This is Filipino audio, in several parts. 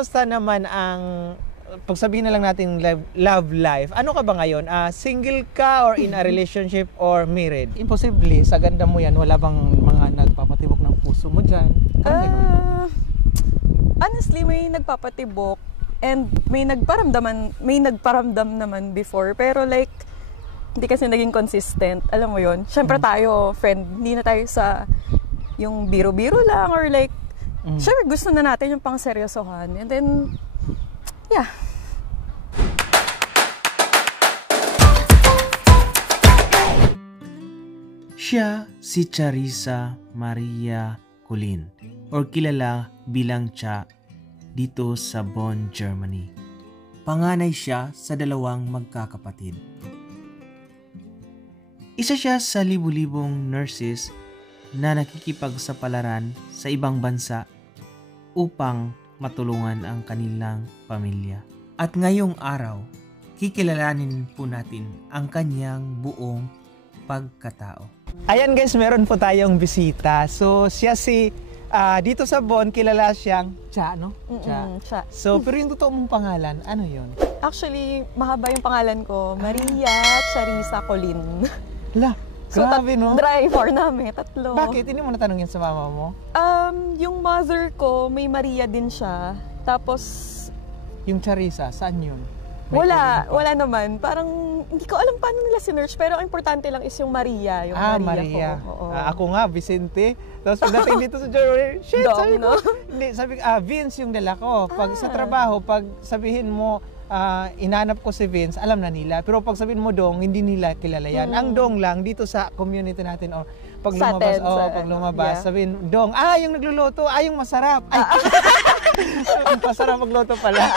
kamusta naman ang, pagsabihin na lang natin love life. Ano ka ba ngayon? Single ka or in a relationship or married? Imposible, sa ganda mo yan, wala bang mga nagpapatibok ng puso mo dyan? Honestly, may nagpapatibok and may nagparamdam naman before. Pero like, hindi kasi naging consistent. Alam mo yon. Siyempre tayo, friend, hindi na tayo sa yung biro-biro lang or like, siyempre gusto na natin yung pang seryosohan. And then, yeah. Siya si Charissa Maria Culin or kilala bilang Cha dito sa Bonn, Germany. Panganay siya sa 2 magkakapatid. Isa siya sa libu-libong nurses na nakikipagsapalaran sa ibang bansa upang matulungan ang kanilang pamilya. At ngayong araw, kikilalanin po natin ang kanyang buong pagkatao. Ayan guys, meron po tayong bisita. So siya dito sa Bonn, kilala siyang Cha, no? Cha. So, pero yung totoo mong pangalan, ano yun? Actually, mahaba yung pangalan ko. Maria Charissa Culin. La, grabe, no? Driver namin, 3. Bakit? Hindi mo natanong yan sa mama mo? Yung mother ko, may Maria din siya. Tapos, yung Charissa, saan yun? Wala naman. Parang, hindi ko alam paano nila sinerch, pero ang importante lang is yung Maria. Yung Maria ko. Ako nga, Vicente. Tapos pagdating dito sa Germany, shit, sabi ko, hindi, Vince yung dala ko. Pag sa trabaho, pag sabihin mo, inanap ko si Vince, alam na nila. Pero pag sabihin mo Dong, hindi nila kilala yan. Ang Dong lang, dito sa community natin, or pag lumabas, sabihin, Dong, yung nagluluto, yung masarap. Masarap magluto pala.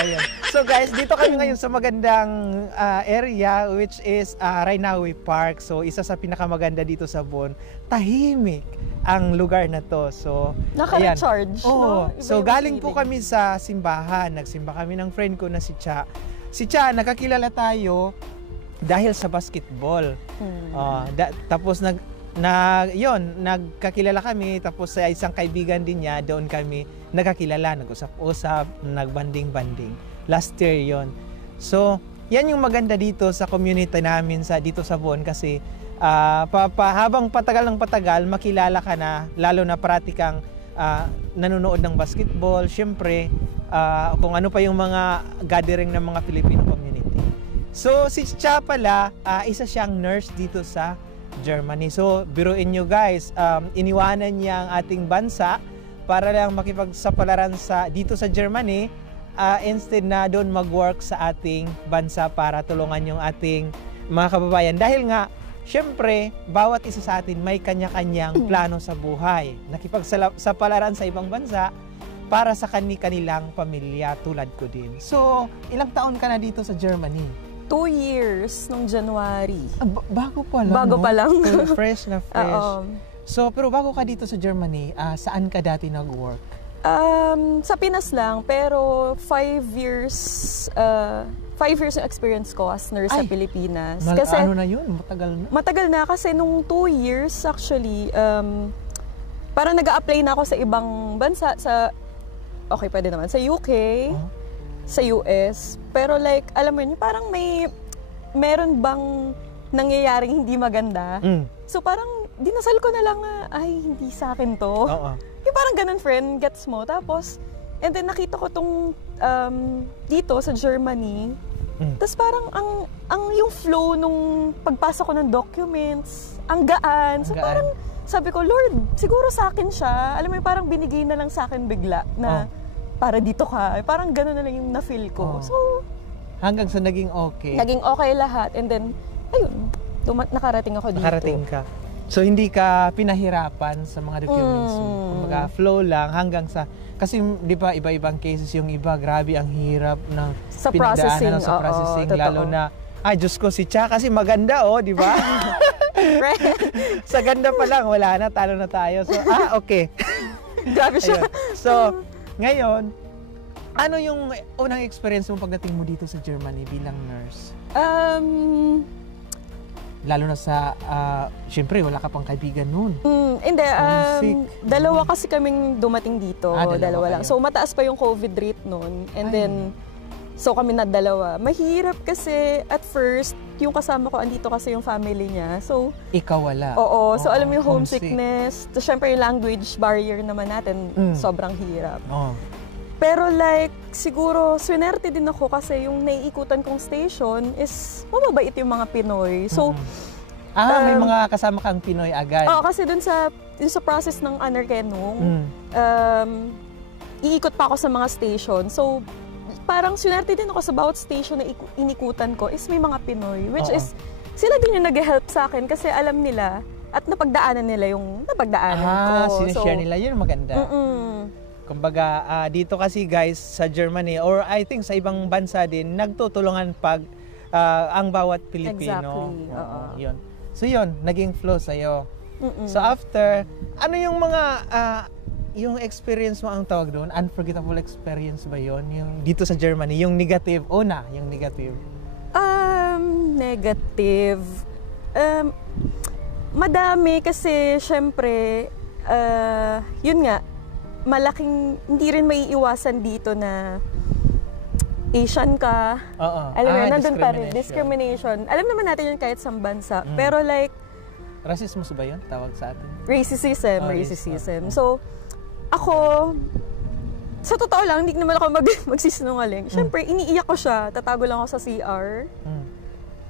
Ayan. So guys, dito kami ngayon sa magandang area, which is Rainawi Park. So isa sa pinakamaganda dito sa Bonn. Tahimik ang lugar na to. So naka-recharge. No? So galing po kami sa simbahan. Nagsimba kami ng friend ko na si Cha. Si Cha, nakakilala tayo dahil sa basketball. Tapos nagkakilala kami, tapos sa isang kaibigan din niya, doon kami nagkakilala, nag-usap-usap, nagbanding-banding. Last year yon. So, yan yung maganda dito sa community namin dito sa Bonn kasi habang patagal ng patagal, makilala ka na, lalo na pratikang nanonood ng basketball, syempre, kung ano pa yung mga gathering ng mga Filipino community. So, si Cha pala, isa siyang nurse dito sa Germany. So, biruin nyo guys, iniwanan niya ang ating bansa para lang makipagsapalaran dito sa Germany instead na doon mag-work sa ating bansa para tulungan yung ating mga kababayan. Dahil nga, syempre, bawat isa sa atin may kanya-kanyang plano sa buhay. Nakipagsapalaran sa ibang bansa para sa kanilang pamilya tulad ko din. So, ilang taon ka na dito sa Germany? 2 years nung January. Bago pa lang, Bago pa lang. Fresh na fresh. So, pero bago ka dito sa Germany, saan ka dati nag-work? Sa Pinas lang, pero 5 years yung experience ko as nurse sa Pilipinas. Kasi ano na yun? Matagal na? Matagal na kasi nung 2 years actually, parang nag-a-apply na ako sa ibang bansa, pwede naman, sa UK, sa US. Pero like, alam mo yun, parang meron bang nangyayaring hindi maganda. So parang, dinasal ko na lang hindi sa akin to. Yung parang ganun, friend, gets mo. Tapos, and then nakita ko tong dito sa Germany. Tapos parang ang yung flow nung pagpasok ko ng documents, ang gaan. So parang sabi ko, Lord, siguro sa akin siya. Alam mo, parang binigay na lang sa akin bigla na para dito ka. Parang ganun na lang yung na-feel ko. So, hanggang sa naging okay. Naging okay lahat. And then, ayun, nakarating ako dito. Nakarating ka. So, hindi ka pinahirapan sa mga documents mo. Kumbaga, flow lang hanggang sa... Kasi, di ba, iba-ibang cases yung iba. Grabe ang hirap ng sa processing. Sa processing. Lalo na, Diyos ko, si Cha kasi maganda, di ba? Sa ganda pa lang, wala na, talo na tayo. So, okay. Grabe siya. So, ngayon, ano yung unang experience mo pagdating mo dito sa Germany bilang nurse? Lalo na sa, syempre, wala ka pang kaibigan noon. Hindi, Homesick. dalawa kasi kaming dumating dito. Dalawa lang. kayo. So, mataas pa yung COVID rate noon. And then, so kami na dalawa. Mahirap kasi at first, yung kasama ko, andito kasi yung family niya. So, Ikaw wala. oo. So, alam mo yung homesick. homesickness. So, syempre, yung language barrier naman natin, sobrang hirap. Oo. Pero like, siguro, swinerte din ako kasi yung naiikutan kong station is mababait yung mga Pinoy. So, may mga kasama kang Pinoy agad. kasi dun sa process ng Anerkenong, iikot pa ako sa mga station. So, parang swinerte din ako sa bawat station na inikutan ko is may mga Pinoy. Which is, sila din yung nag-help sa akin kasi alam nila at napagdaanan nila yung napagdaanan ko. Sinishare nila. Yun maganda. Kumbaga, dito kasi guys sa Germany or I think sa ibang bansa din, nagtutulungan pag ang bawat Pilipino. Exactly. Yun. So yun, naging flow sa'yo. So after, ano yung mga, yung experience mo ang tawag doon? Unforgettable experience ba yun? Yung dito sa Germany, yung negative. Yung negative. Negative. Madami kasi syempre, yun nga, hindi rin may iwasan dito na Asian ka. Alam mo, nandun pa rin. Discrimination. Alam naman natin yun kahit sa bansa. Pero like, racism ba yun? Tawag sa atin? Racism. So, ako, sa totoo lang, hindi naman ako magsisinungaling. Siyempre, iniiyak ko siya. Tatago lang ako sa CR.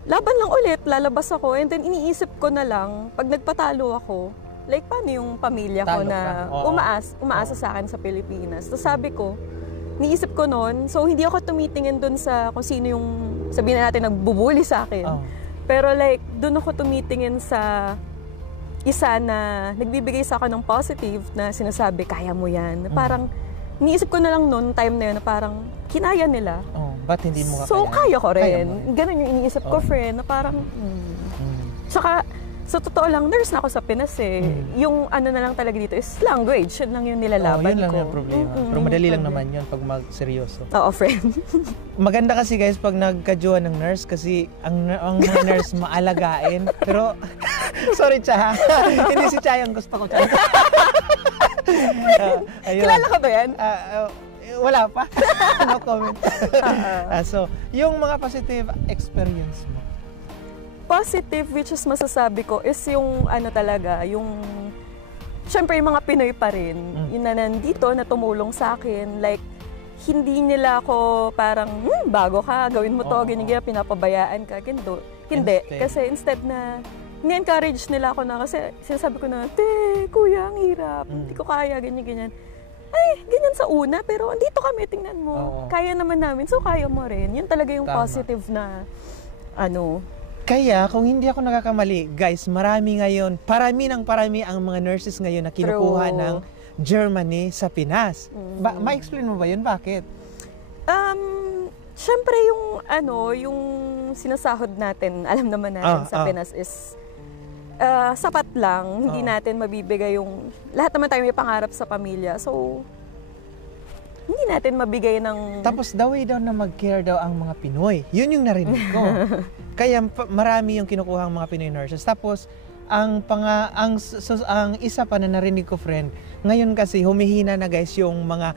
Laban lang ulit, lalabas ako. And then, iniisip ko na lang, pag nagpatalo ako, like, paano yung pamilya ko na umaasa sa akin sa Pilipinas? So, sabi ko, niisip ko noon, so hindi ako tumitingin dun sa kung sino yung, sabihin na natin, nagbubuli sa akin. Pero like, dun ako tumitingin sa isa na nagbibigay sa akin ng positive na sinasabi, kaya mo yan. Parang, niisip ko na lang noon, time na yun, na parang, kinaya nila. Ba't hindi mo So, kaya ko rin. Ganun yung iniisip ko, friend, na parang, Saka, sa totoo lang, nurse na ako sa Pinas eh. Yung ano na lang talaga dito is language. Yun lang yung nilalaban yun lang ko. yung problema. Pero madali lang naman yun pag mag-seryoso. Oo, friend. Maganda kasi guys pag nagkajuwa ng nurse kasi ang mga nurse maalagain. Pero, sorry Cha, hindi si Cha yung gusto ko. Kilala ka ba yan? Wala pa. No comment. So, yung mga positive experience mo. Positive, which is masasabi ko, is yung ano talaga, yung syempre yung mga Pinoy pa rin, yun na nandito, na tumulong sa akin, like, hindi nila ako parang, bago ka, gawin mo to, ganyan, pinapabayaan ka, hindi. Kasi instead na, ni-encourage nila ako na, kasi sinasabi ko na, kuya, ang hirap, hindi ko kaya, ganyan. Ay, ganyan sa una, pero andito kami, tingnan mo, kaya naman namin, so kaya mo rin. Yun talaga yung positive na, Kaya, kung hindi ako nakakamali, guys, parami ang mga nurses ngayon na kinukuha ng Germany sa Pinas. Ma-explain mo ba yun? Bakit? Siyempre yung sinasahod natin, alam naman natin sa Pinas is sapat lang. Hindi natin mabibigay yung, lahat naman tayo may pangarap sa pamilya. So, hindi natin mabigay ng... Tapos daw na mag-care daw ang mga Pinoy. Yun yung narinig ko. Kaya marami yung kinukuha ang mga Pinoy nurses. Tapos ang isa pa na narinig ko, friend, ngayon kasi humihina na guys yung mga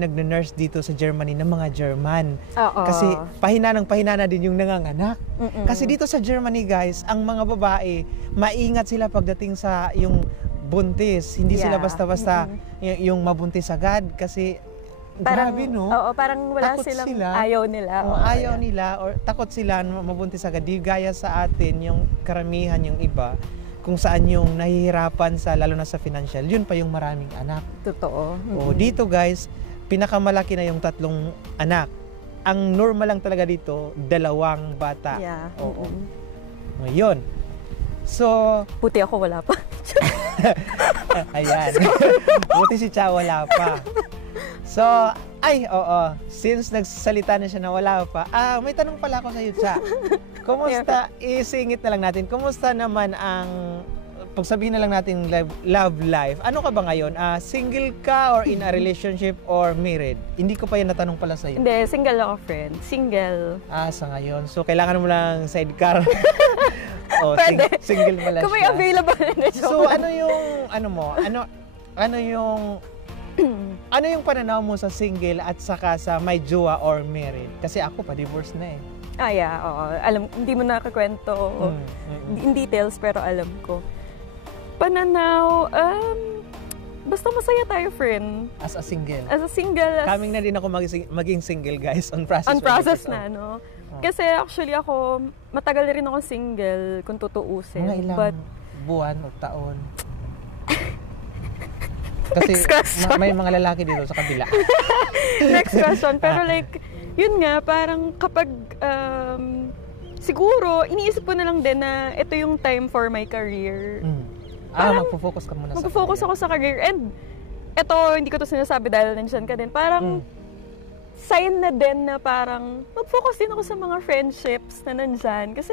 nagne-nurse dito sa Germany ng mga German. Kasi pahina na din yung nanganganak. Kasi dito sa Germany guys, ang mga babae, maingat sila pagdating sa yung buntis. Hindi sila basta-basta yung mabuntis agad kasi parang, grabe, no? Oo, parang wala ayaw nila. Ayaw nila or takot sila mabuntis agad. Di gaya sa atin, yung karamihan, yung iba, kung saan yung nahihirapan lalo na sa financial, yun pa yung maraming anak. Totoo. Dito guys, pinakamalaki na yung 3 anak. Ang normal lang talaga dito, 2 bata. Yeah. Ngayon. So, puti ako, wala pa. Ayan. Buti si Cha wala pa. So, since nagsalita na siya na wala pa, may tanong pala ako sa iyo, Cha. Kumusta, isingit na lang natin, kumusta naman ang, pagsabihin na lang natin love life, ano ka ba ngayon? Single ka or in a relationship or married? Hindi ko pa yan natanong pala sa iyo. Hindi, single ako, friend. Single. Sa ngayon. So, kailangan mo lang sidecar. Oh, Pwede. Single pala Kung may siya. available na joke. So, ano yung, ano mo, ano yung, ano yung pananaw mo sa single at saka sa may jowa or married? Kasi ako pa-divorce na eh. Yeah, oo. Alam, hindi mo nakakwento in details, pero alam ko. Pananaw, basta masaya tayo, friend. As a single? As a single. Kaming na din ako maging single, guys. On process. On process na, no? Kasi actually ako, matagal rin ako single, kung tutuusin. Mga ilang But, buwan o taon? Kasi Next question. may mga lalaki dito sa kabila. Next question. Pero like, yun nga, parang kapag, siguro, iniisip ko na lang din na ito yung time for my career. Magpo-focus ka muna sa Mag-focus ako sa career. And, ito, hindi ko to sinasabi dahil nandiyan ka din. Parang, sign na din na parang, mag-focus din ako sa mga friendships na nandyan. Kasi,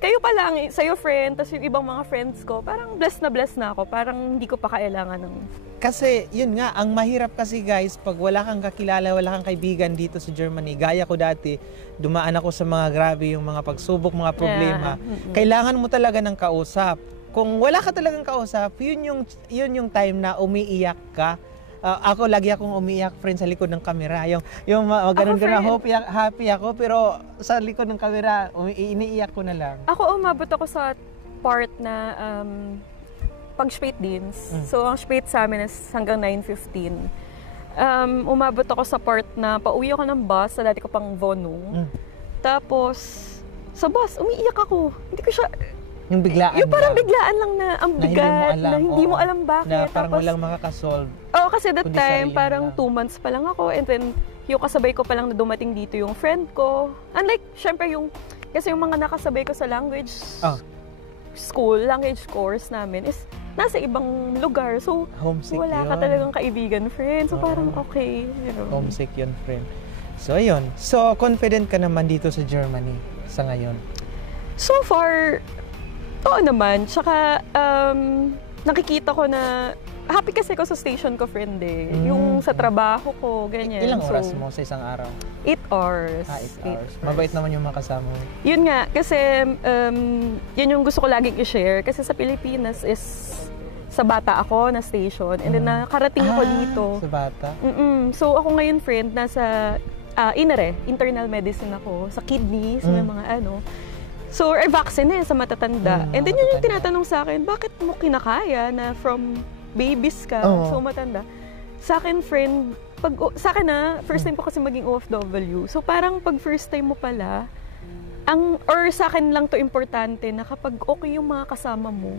kayo pa lang, sa'yo friend, tapos yung ibang mga friends ko, parang blessed na ako. Parang hindi ko pa kailangan ng... Kasi, yun nga, ang mahirap kasi guys, pag wala kang kakilala, wala kang kaibigan dito sa Germany, gaya ko dati, dumaan ako sa mga grabe yung mga pagsubok, mga problema. Kailangan mo talaga ng kausap. Kung wala ka talagang kausap, yun yung time na umiiyak ka. Ako, lagi akong umiiyak, friend, sa likod ng camera. Yung ganun, happy ako, pero sa likod ng camera, iniiyak ko na lang. Ako, umabot ako sa part na pag-spate dins. So, ang spate sa amin is hanggang 9:15. Umabot ako sa part na pauwi ako ng bus, sa dati ko pang Vonung. Tapos, sa bus, umiiyak ako. Hindi ko siya... Yung biglaan yung parang biglaan lang na ang bigat, na hindi mo alam bakit. Na parang tapos, walang makakasolve. Kasi that time, parang 2 months pa lang ako. And then, yung kasabay ko pa lang na dumating dito yung friend ko. Unlike, syempre kasi yung mga nakasabay ko sa language school, language course namin is nasa ibang lugar. So, homesick wala ka talagang kaibigan, friend. So, parang okay. You know. Homesick yun, friend. So, ayun. So, confident ka naman dito sa Germany sa ngayon? So far, oo naman. Tsaka, nakikita ko na happy kasi ko sa station ko, friend eh. Yung sa trabaho ko, ganyan. Ilang oras mo sa isang araw? 8 hours. 8 hours. Mabait naman yung mga kasama mo. Yun nga, kasi yun yung gusto ko laging i-share. Kasi sa Pilipinas is sa Bata ako na station. And then nakarating ako dito. Sa Bata? So ako ngayon, friend, nasa internal medicine ako. Sa kidneys, may mga ano. So, vaccine sa matatanda. And then yun yung tinatanong sa akin, bakit mo kinakaya na from babies ka, so matanda? Sa akin, friend, sa akin first time ko kasi maging OFW. So, parang pag first time mo pala, or sa akin lang to importante na kapag okay yung mga kasama mo,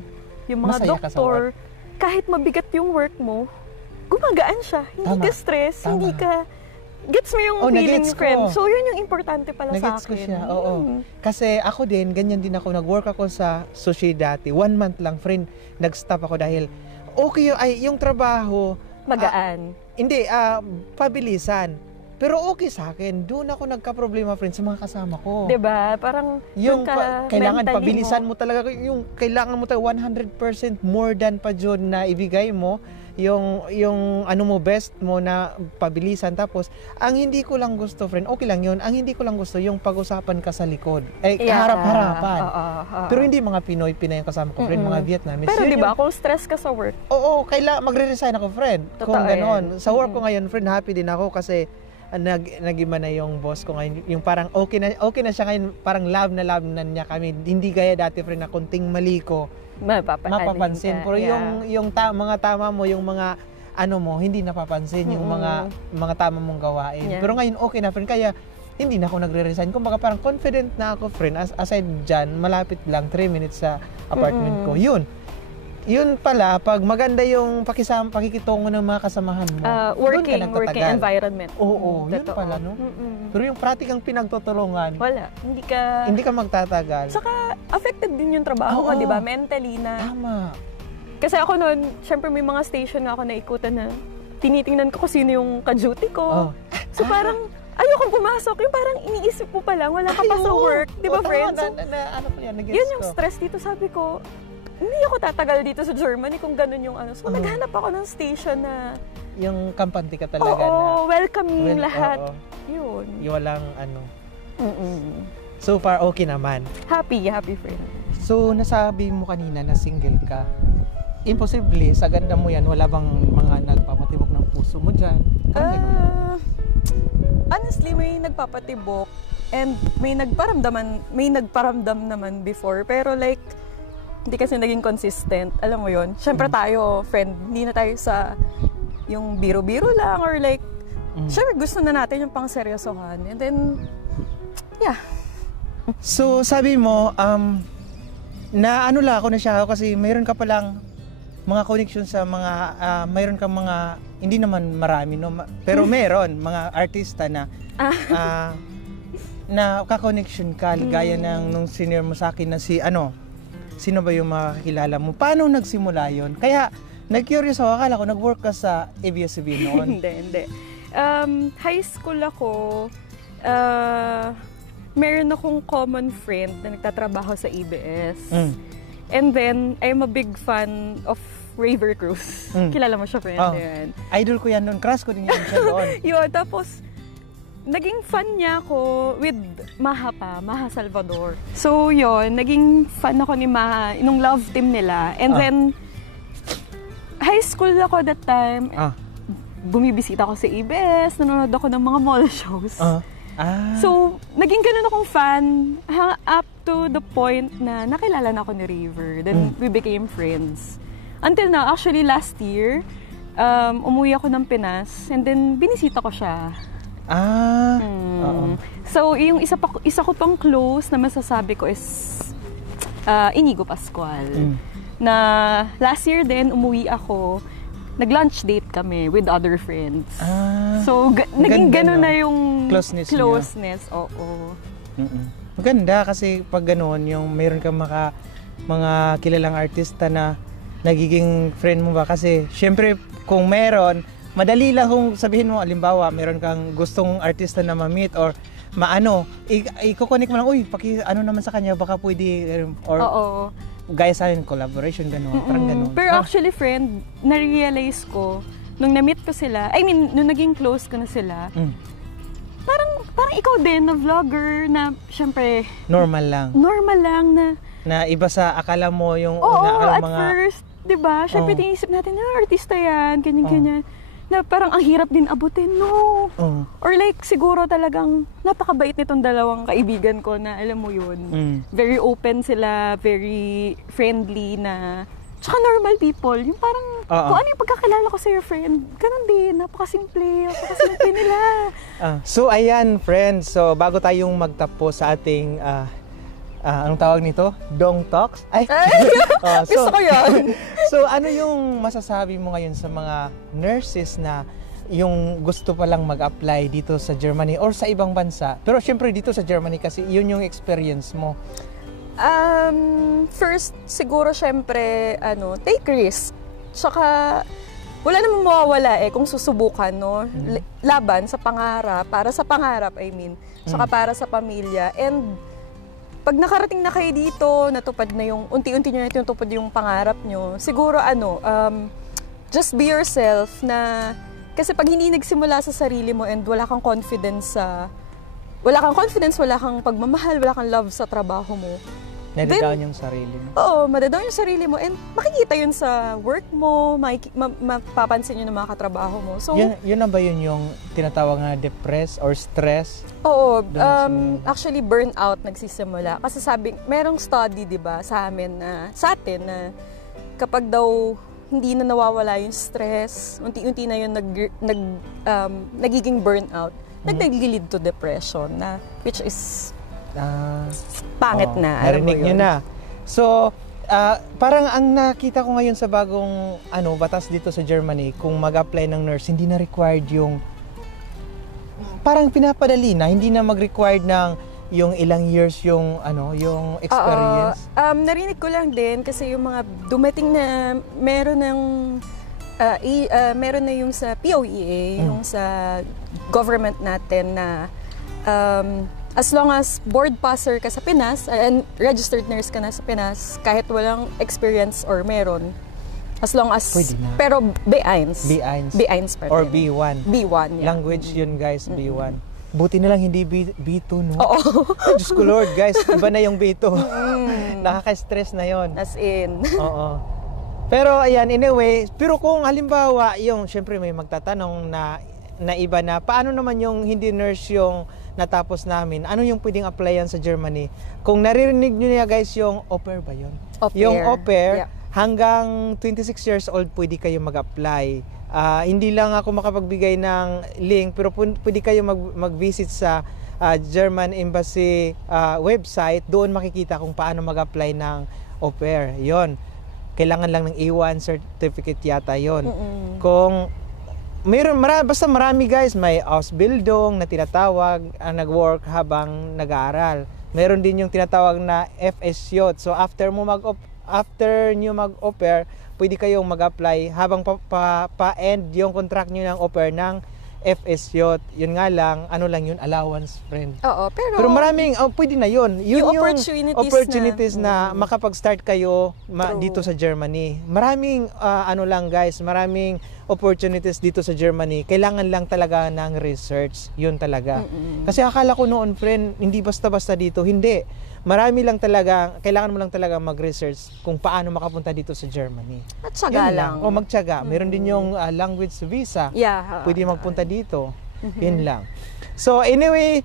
yung mga doktor, kahit mabigat yung work mo, gumagaan siya. Hindi ka stress, hindi ka... Gets mo yung feeling, friend. So, yun yung importante pala sa akin. Ko siya, oo. Kasi ako din, ganyan din ako. Nag-work ako sa sushi dati. 1 month lang, friend. Nag-stop ako dahil okay yung trabaho. Magaan. Hindi, pabilisan. Pero okay sa akin. Doon ako nagka-problema, friend, sa mga kasama ko. Diba? Parang yung kailangan pabilisan mo talaga. Yung kailangan mo talaga 100% more than pa dyan na ibigay mo. Yung ano mo, best mo na pabilisan. Tapos, ang hindi ko lang gusto, friend, okay lang yun. Ang hindi ko lang gusto, yung pag-usapan ka sa likod. Harap-harapan. Pero hindi mga Pinoy yung kasama ko, friend, mga Vietnamese. Pero diba, kung stress ka sa work? Oo, magre-resign ako, friend. Kung ganon. Sa work ko ngayon, friend, happy din ako kasi nag-iba na yung boss ko ngayon. Yung parang okay na siya ngayon. Parang love na niya kami. Hindi gaya dati, friend, na kunting mali ko mapapansin. Pero yung mga tama mo, yung mga ano mo, hindi napapansin yung mga tama mong gawain. Pero ngayon okay na, friend. Kaya hindi na ako nagre-resign. Kumbaga parang confident na ako, friend. Aside dyan, malapit lang 3 minutes sa apartment ko. Yun pala, pag maganda yung pakikitungo ng mga kasamahan mo, working environment. Oo, yun pala, no? Pero yung pratikang pinagtutulungan, wala. Hindi ka magtatagal. Saka, affected din yung trabaho ko, di ba? Mentally na. Tama. Kasi ako noon, syempre may mga station na ako naikutan na tinitingnan ko kung sino yung ka-duty ko. So parang, ayokong pumasok. Yung parang iniisip mo pa lang, wala ka pa sa work. Di ba, friends? So, yun yung stress dito. Sabi ko, hindi ako tatagal dito sa Germany kung ganun yung ano. So, naghanap ako ng station na... Yung kampante ka talaga na... welcoming lahat. Yun. Yung walang ano. So far, okay naman. Happy friend. So, nasabi mo kanina na single ka. Imposible, sa ganda mo yan, wala bang mga nagpapatibok ng puso mo dyan? Honestly, may nagpapatibok and may nagparamdam naman before. Pero like, hindi kasi naging consistent. Alam mo yon. Siyempre tayo, friend, hindi na tayo sa yung biro-biro lang or like, siyempre gusto na natin yung pang-seryosohan. And then, yeah. So, sabi mo, na ano lang ako na siya kasi mayroon ka palang mga connection sa mga mayroon kang mga hindi naman marami no pero mayroon mga artista na na ka-connection ka gaya ng nung senior mo sa akin na si sino ba yung makakilala mo, paano nagsimula yon? Kaya nag-curious ako, akala ko nag-work ka sa ABS-CBN noon. Hindi. High school ako, meron akong common friend na nagtatrabaho sa ABS. And then, I'm a big fan of Raver Cruz. Kilala mo siya, friend? Yan. Idol ko yan noon. Crush ko din yan siya doon. Yun, tapos, naging fan niya ako with Maha Salvador. So, yun, naging fan ako ni Maha, nung love team nila. And then, high school ako that time. Bumibisita ako sa ABS, nanonood ako ng mga mall shows. So, naging ganun akong fan up to the point na nakilala na ako ni Raver. Then, we became friends. Until now, actually last year, umuwi ako ng Pinas and then binisita ko siya. So, yung isa ko pang close na masasabi ko is Inigo Pascual. Na last year din, umuwi ako. Nag-lunch date kami with other friends. So, naging gano'n na yung closeness. Oo. Maganda kasi pag gano'n, yung mayroon kang mga kilalang artista na nagiging friend mo ba? Kasi, syempre, kung meron, madali lang kung sabihin mo, alimbawa, meron kang gustong artista na ma-meet or i-connect mo lang, ano naman sa kanya, baka pwede, or gaya sa akin, collaboration, gano'n, parang gano'n. Pero actually, friend, na-realize ko, nung na-meet ko sila, nung naging close ko na sila, parang ikaw din, na vlogger, na syempre, normal lang na iba sa akala mo yung at first, diba? Syempre, tinisip natin, artista yan, ganyan. Na parang ang hirap din abutin, no? Or like, siguro talagang napakabait nitong dalawang kaibigan ko na, alam mo yun, very open sila, very friendly na, tsaka normal people. Yung parang, kung ano yung pagkakilala ko sa your friend, ganun din, napakasimple nila. So, ayan, friends. So, bago tayong magtapos sa ating, anong tawag nito? Dong Talks? Gusto ko yun. So, ano yung masasabi mo ngayon sa mga nurses na yung gusto palang mag-apply dito sa Germany or sa ibang bansa? Pero syempre dito sa Germany kasi yun yung experience mo. First, siguro syempre, take risk. Tsaka, wala namang mawawala kung susubukan, no? Laban sa pangarap, para sa pangarap, Tsaka para sa pamilya. And, pag nakarating na kayo dito, natupad na yung, unti-unti nyo na tinutupad yung pangarap nyo, siguro just be yourself na, kasi pag hindi nagsimula sa sarili mo and wala kang confidence, wala kang pagmamahal, wala kang love sa trabaho mo, nadadown yung sarili mo. Oo, madadown yung sarili mo and makikita yun sa work mo, mapapansin yun ng mga katrabaho mo. So, yun na ba yun yung tinatawag na depress or stress? Oo, actually burnout nagsisimula. Kasi merong study, di ba, sa atin na kapag daw hindi na nawawala yung stress, unti-unti na yun nagiging burnout, nag-lead to depression na, which is pangit na. Narinig nyo na. So, parang ang nakita ko ngayon sa bagong batas dito sa Germany, kung mag-apply ng nurse, hindi na required yung parang pinapadali na, hindi na mag-required ng yung ilang years yung experience. Narinig ko lang din kasi yung mga dumating na meron na yung sa POEA, yung sa government natin na as long as board passer ka sa Pinas and registered nurse ka na sa Pinas, kahit walang experience or meron, as long as, pero B1 pa rin. Or B1. B1, yeah. Language yun guys, B1. Buti na lang hindi B2, no? Oo. Ay, Diyos ko Lord, guys, iba na yung B2. Nakaka-stress na yon. As in. Oo. Pero ayan, anyway, pero kung halimbawa, yung syempre may magtatanong na iba na, paano naman yung hindi nurse yung natapos namin? Ano yung pwedeng applyan sa Germany? Kung naririnig nyo niya guys, yung au pair ba yun? Au pair. Yung au pair, Yeah. hanggang 26 years old pwede kayo mag-apply. Hindi lang ako makapagbigay ng link, pero pwede kayo mag-visit sa German Embassy website. Doon makikita kung paano mag-apply ng au pair. Yun. Kailangan lang ng A1 certificate yata yon. Kung basta marami guys, may Ausbildung na tinatawag, nag-work habang nag-aaral. Meron din yung tinatawag na FSJ. So after nyo mag-au pair, pwede kayong mag-apply habang pa-end yung contract nyo ng au pair ng FSJ. Yun nga lang, ano lang yun, allowance, friend. Oo, pero maraming, pwede na yun. Yun yung opportunities na makapag-start kayo dito sa Germany. Maraming, maraming opportunities dito sa Germany. Kailangan lang talaga ng research. Yun talaga. Kasi akala ko noon, friend, hindi basta-basta dito. Hindi. Kailangan mo lang talaga mag-research kung paano makapunta dito sa Germany. At syaga lang. O magtyaga. Meron din yung language visa. Yeah. Pwede magpunta dito. Yun lang. So anyway,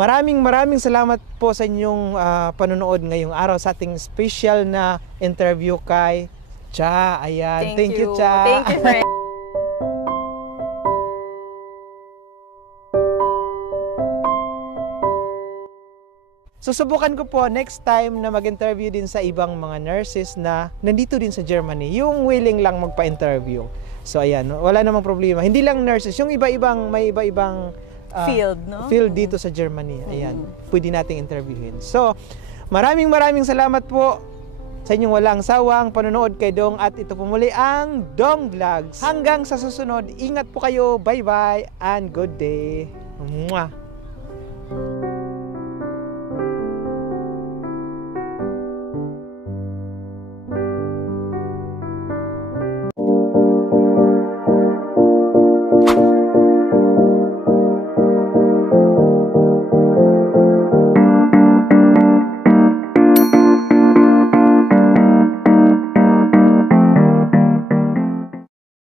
maraming salamat po sa inyong panonood ngayong araw sa ating special na interview kay Cha. Ayan. Thank you, Cha. Thank you, friend. Susubukan ko po next time na mag-interview din sa ibang mga nurses na nandito din sa Germany. Yung willing lang magpa-interview. So ayan, wala namang problema. Hindi lang nurses, yung may iba-ibang field, no? Field dito sa Germany. Ayan, pwede nating interviewin. So, maraming salamat po sa inyong walang sawang panonood kay Dong, at ito po muli ang Dong Vlogs. Hanggang sa susunod, ingat po kayo. Bye-bye and good day. Mwah!